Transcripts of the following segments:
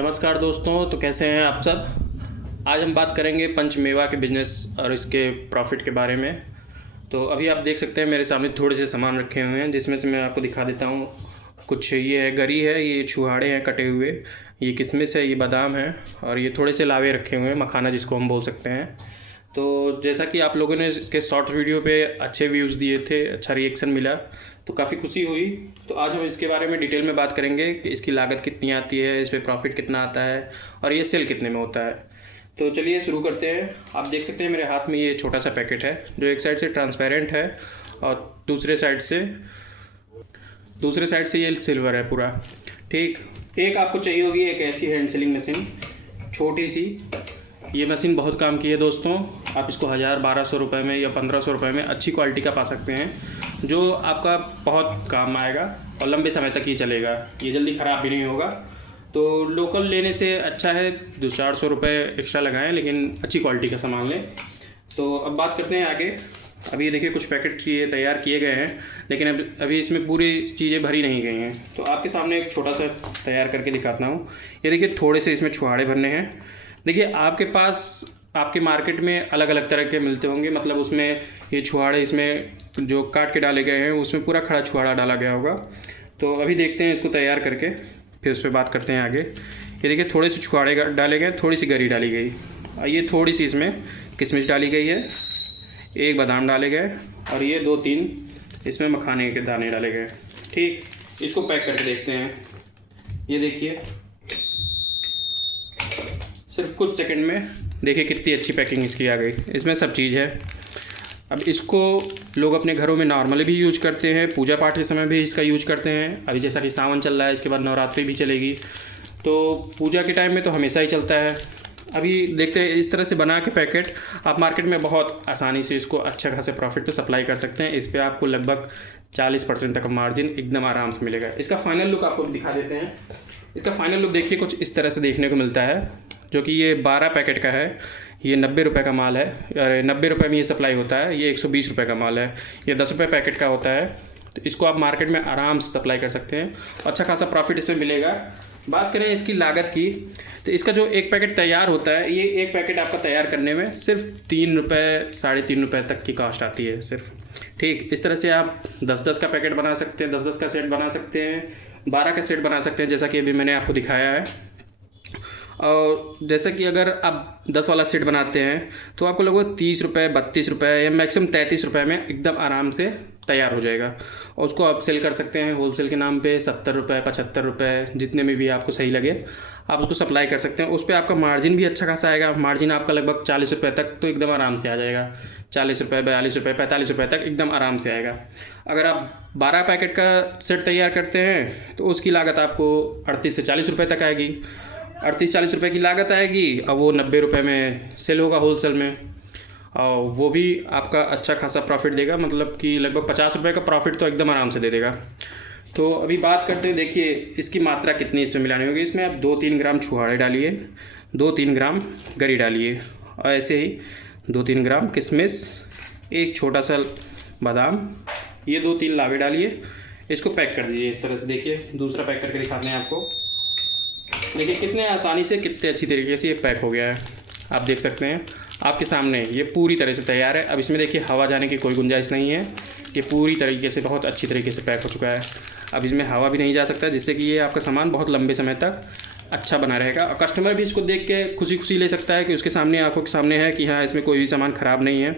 नमस्कार दोस्तों, तो कैसे हैं आप सब। आज हम बात करेंगे पंचमेवा के बिज़नेस और इसके प्रॉफिट के बारे में। तो अभी आप देख सकते हैं मेरे सामने थोड़े से सामान रखे हुए हैं, जिसमें से मैं आपको दिखा देता हूँ। कुछ ये है गरी है, ये छुहाड़े हैं कटे हुए, ये किशमिश है, ये बादाम है और ये थोड़े से लावे रखे हुए हैं, मखाना जिसको हम बोल सकते हैं। तो जैसा कि आप लोगों ने इसके शॉर्ट वीडियो पे अच्छे व्यूज़ दिए थे, अच्छा रिएक्शन मिला, तो काफ़ी खुशी हुई। तो आज हम इसके बारे में डिटेल में बात करेंगे कि इसकी लागत कितनी आती है, इस पर प्रॉफिट कितना आता है और ये सेल कितने में होता है। तो चलिए शुरू करते हैं। आप देख सकते हैं मेरे हाथ में ये छोटा सा पैकेट है, जो एक साइड से ट्रांसपेरेंट है और दूसरे साइड से ये सिल्वर है पूरा। ठीक, एक आपको चाहिए होगी एक ऐसी हैंड सीलिंग मशीन, छोटी सी। ये मशीन बहुत काम की है दोस्तों। आप इसको 1000-1200 रुपये में या 1500 रुपये में अच्छी क्वालिटी का पा सकते हैं, जो आपका बहुत काम आएगा और लंबे समय तक ही चलेगा। ये जल्दी ख़राब भी नहीं होगा। तो लोकल लेने से अच्छा है 200-400 रुपये एक्स्ट्रा लगाएं, लेकिन अच्छी क्वालिटी का सामान लें। तो अब बात करते हैं आगे। अभी ये देखिए कुछ पैकेट ये तैयार किए गए हैं, लेकिन अभी इसमें पूरी चीज़ें भरी नहीं गई हैं। तो आपके सामने एक छोटा सा तैयार करके दिखाता हूँ। ये देखिए थोड़े से इसमें छुहाड़े भरने हैं। देखिए आपके पास आपके मार्केट में अलग अलग तरह के मिलते होंगे, मतलब उसमें ये छुहाड़े इसमें जो काट के डाले गए हैं उसमें पूरा खड़ा छुहाड़ा डाला गया होगा। तो अभी देखते हैं इसको तैयार करके, फिर उस पर बात करते हैं आगे। ये देखिए थोड़े से छुहाड़े डाले गए, थोड़ी सी गरी डाली गई, ये थोड़ी सी इसमें किशमिश डाली गई है, एक बादाम डाले गए और ये 2-3 इसमें मखाने के दाने डाले गए। ठीक, इसको पैक करके देखते हैं। ये देखिए सिर्फ कुछ सेकंड में देखिए कितनी अच्छी पैकिंग इसकी आ गई। इसमें सब चीज़ है। अब इसको लोग अपने घरों में नॉर्मली भी यूज करते हैं, पूजा पाठ के समय भी इसका यूज करते हैं। अभी जैसा कि सावन चल रहा है, इसके बाद नवरात्रि भी चलेगी, तो पूजा के टाइम में तो हमेशा ही चलता है। अभी देखते हैं इस तरह से बना के पैकेट आप मार्केट में बहुत आसानी से इसको अच्छा खासे प्रॉफिट पे सप्लाई कर सकते हैं। इस पर आपको लगभग 40% तक मार्जिन एकदम आराम से मिलेगा। इसका फाइनल लुक आपको दिखा देते हैं। इसका फाइनल लुक देखिए कुछ इस तरह से देखने को मिलता है, जो कि ये 12 पैकेट का है। ये 90 रुपये का माल है, और 90 रुपये में ये सप्लाई होता है। ये 120 रुपये का माल है, ये 10 रुपये पैकेट का होता है। तो इसको आप मार्केट में आराम से सप्लाई कर सकते हैं, अच्छा खासा प्रॉफिट इसमें मिलेगा। बात करें इसकी लागत की, तो इसका जो एक पैकेट तैयार होता है, ये एक पैकेट आपका तैयार करने में सिर्फ 3 रुपये 3.5 रुपये तक की कॉस्ट आती है सिर्फ। ठीक, इस तरह से आप 10-10 का पैकेट बना सकते हैं, 10-10 का सेट बना सकते हैं, 12 का सेट बना सकते हैं, जैसा कि अभी मैंने आपको दिखाया है। और जैसा कि अगर आप 10 वाला सेट बनाते हैं तो आपको लगभग 30 रुपये 32 रुपये या मैक्सिमम 33 रुपये में एकदम आराम से तैयार हो जाएगा। और उसको आप सेल कर सकते हैं होलसेल के नाम पे 70 रुपये 75 रुपये, जितने में भी आपको सही लगे आप उसको सप्लाई कर सकते हैं। उस पर आपका मार्जिन भी अच्छा खासा आएगा। मार्जिन आपका लगभग 40 रुपये तक तो एकदम आराम से आ जाएगा। 40 रुपये 42 रुपये 45 रुपये तक एकदम आराम से आएगा। अगर आप 12 पैकेट का सेट तैयार करते हैं तो उसकी लागत आपको 38 से 40 रुपये तक आएगी। 38-40 रुपये की लागत आएगी, अब वो 90 रुपये में सेल होगा होलसेल में, और वो भी आपका अच्छा खासा प्रॉफिट देगा, मतलब कि लगभग 50 रुपये का प्रॉफिट तो एकदम आराम से दे देगा। तो अभी बात करते हैं, देखिए इसकी मात्रा कितनी इसमें मिलानी होगी। इसमें आप 2-3 ग्राम छुहाड़े डालिए, 2-3 ग्राम गरी डालिए, और ऐसे ही 2-3 ग्राम किशमिश, एक छोटा सा बादाम, ये 2-3 लावे डालिए। इसको पैक कर दीजिए इस तरह से। देखिए दूसरा पैक करके दिखाते हैं आपको। देखिए कितने आसानी से कितने अच्छी तरीके से ये पैक हो गया है। आप देख सकते हैं आपके सामने ये पूरी तरह से तैयार है। अब इसमें देखिए हवा जाने की कोई गुंजाइश नहीं है। ये पूरी तरीके से बहुत अच्छी तरीके से पैक हो चुका है। अब इसमें हवा भी नहीं जा सकता, जिससे कि ये आपका सामान बहुत लंबे समय तक अच्छा बना रहेगा। और कस्टमर भी इसको देख के खुशी खुशी ले सकता है कि उसके सामने आंखों के सामने है कि हाँ इसमें कोई भी सामान ख़राब नहीं है।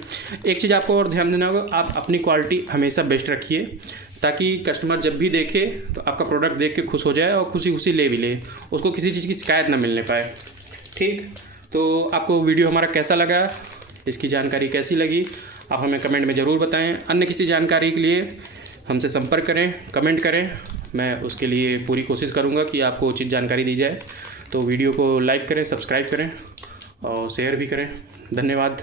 एक चीज़ आपको और ध्यान देना होगा, आप अपनी क्वालिटी हमेशा बेस्ट रखिए, ताकि कस्टमर जब भी देखे तो आपका प्रोडक्ट देख के खुश हो जाए और खुशी खुशी ले भी ले, उसको किसी चीज़ की शिकायत ना मिलने पाए। ठीक, तो आपको वीडियो हमारा कैसा लगा, इसकी जानकारी कैसी लगी, आप हमें कमेंट में ज़रूर बताएं। अन्य किसी जानकारी के लिए हमसे संपर्क करें, कमेंट करें, मैं उसके लिए पूरी कोशिश करूंगा कि आपको उचित जानकारी दी जाए। तो वीडियो को लाइक करें, सब्सक्राइब करें और शेयर भी करें। धन्यवाद।